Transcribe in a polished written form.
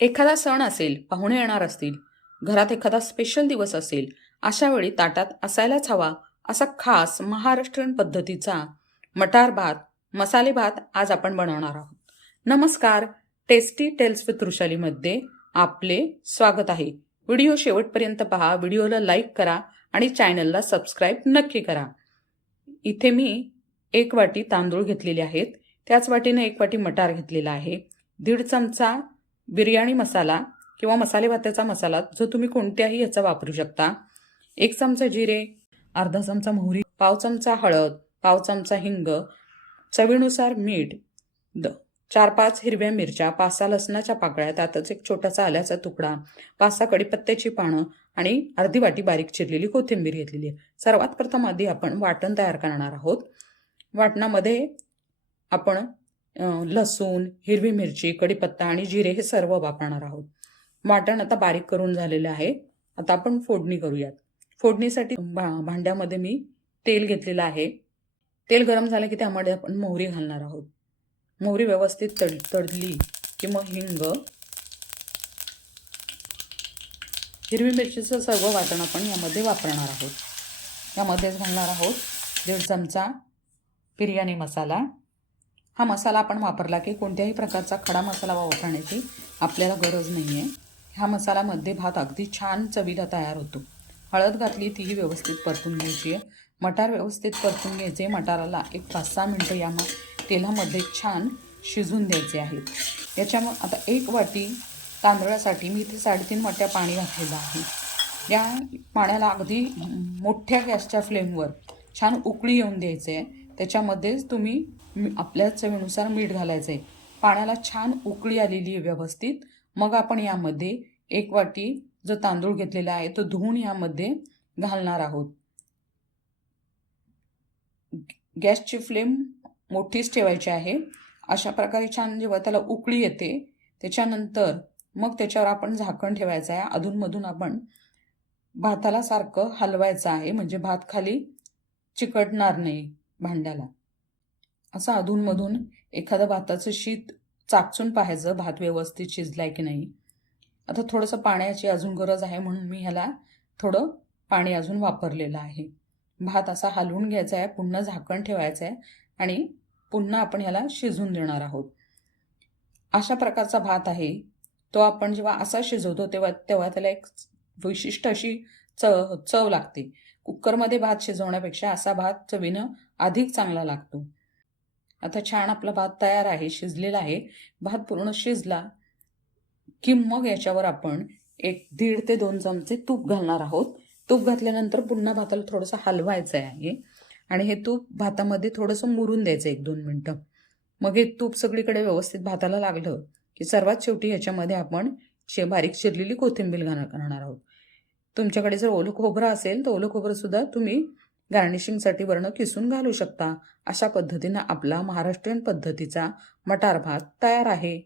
एखादा सण असेल, पाहुणे येणार असतील, घरात एखादा स्पेशल दिवस असेल, अशा वेळी ताटात असायलाच हवा असा खास महाराष्ट्रीयन पद्धतीचा मटार भात, मसाले भात आज आपण बनवणार आहोत. नमस्कार, टेस्टी टेल्स विथ वृषालीमध्ये आपले स्वागत आहे. व्हिडिओ शेवटपर्यंत पहा, व्हिडिओला लाईक करा आणि चॅनलला सबस्क्राईब नक्की करा. इथे मी 1 वाटी तांदूळ घेतलेले आहेत, त्याच वाटीने 1 वाटी मटार घेतलेला आहे. 1.5 चमचा बिर्याणी मसाला किंवा मसाले भाताचा मसाला जो तुम्ही कोणत्याही याचा वापरू शकता. 1 चमचा जिरे, अर्धा चमचा मोहरी, पाव चमचा हळद, पाव चमचा हिंग, चवीनुसार मीठ, 4-5 हिरव्या मिरच्या, 5-6 लसणाच्या पाकळ्या, त्यातच एक छोटासा आल्याचा तुकडा, 5-6 कढीपत्त्याची पानं आणि अर्धी वाटी बारीक चिरलेली कोथिंबीर घेतलेली आहे. सर्वात प्रथम आधी आपण वाटण तयार करणार आहोत. वाटणामध्ये आपण लसूण, हिरवी मिरची, कढीपत्ता आणि जिरे हे सर्व वापरणार आहोत. वाटण आता बारीक करून झालेलं आहे. आता आपण फोडणी करूयात. फोडणीसाठी भांड्यामध्ये मी तेल घेतलेलं आहे. तेल गरम झालं की त्यामध्ये आपण मोहरी घालणार आहोत. मोहरी व्यवस्थित तडली की मग हिंग, हिरवी मिरचीचं सर्व वाटण आपण यामध्ये वापरणार आहोत. यामध्येच घालणार आहोत 1.5 चमचा बिर्याणी मसाला. हा मसाला आपण वापरला की कोणत्याही प्रकारचा खडा मसाला वापरण्याची आपल्याला गरज नाही आहे. ह्या मसाल्यामध्ये भात अगदी छान चवीला तयार होतो. हळद घातली, तीही व्यवस्थित परतून घ्यायची आहे. मटार व्यवस्थित परतून घ्यायचे. मटाराला एक 5-6 मिनटं या तेलामध्ये छान शिजून द्यायचे आहेत. याच्यामध्ये आता 1 वाटी तांदळासाठी मी इथे 3.5 वाट्या पाणी घातलेलं आहे. या पाण्याला अगदी मोठ्या गॅसच्या फ्लेमवर छान उकळी येऊन द्यायचे आहे. त्याच्यामध्येच तुम्ही आपल्या चवीनुसार मीठ घालायचं आहे. पाण्याला छान उकळी आलेली आहे व्यवस्थित. मग आपण यामध्ये 1 वाटी जो तांदूळ घेतलेला आहे तो धुवून यामध्ये घालणार आहोत. गॅसची फ्लेम मोठीच ठेवायची आहे. अशा प्रकारे छान जेव्हा त्याला उकळी येते त्याच्यानंतर मग त्याच्यावर आपण झाकण ठेवायचं आहे. अधूनमधून आपण भाताला सारखं हलवायचं आहे, म्हणजे भात खाली चिकटणार नाही भांड्याला. असं अधूनमधून एखादं भाताचं शीत चाचून पाहायचं, भात व्यवस्थित शिजलाय की नाही. आता थोडंसं पाण्याची अजून गरज आहे म्हणून मी ह्याला थोडं पाणी अजून वापरलेलं आहे. भात असा हलवून घ्यायचा आहे, पुन्हा झाकण ठेवायचं आहे आणि पुन्हा आपण ह्याला शिजून देणार आहोत. अशा प्रकारचा भात आहे तो आपण जेव्हा असा शिजवतो तेव्हा त्याला एक विशिष्ट अशी चव लागते. कुकरमध्ये भात शिजवण्यापेक्षा असा भात चवीनं अधिक चांगला लागतो. आता छान आपला भात तयार आहे, शिजलेला आहे. भात पूर्ण शिजला की मग याच्यावर आपण 1.5 ते 2 चमचे तूप घालणार आहोत. तूप घातल्यानंतर पुन्हा भाताला थोडंसं हलवायचं आहे आणि हे तूप भातामध्ये थोडंसं मुरून द्यायचं 1-2 मिनटं. मग हे तूप सगळीकडे व्यवस्थित भाताला लागलं की सर्वात शेवटी याच्यामध्ये आपण बारीक चिरलेली कोथिंबीर घालणार आहोत. तुमच्याकडे जर ओलं खोबरं असेल तर ओलं खोबरं सुद्धा तुम्ही गार्निशिंगसाठी वरनं किसून घालू शकता. अशा पद्धतीनं आपला महाराष्ट्रीयन पद्धतीचा मटार भात तयार आहे.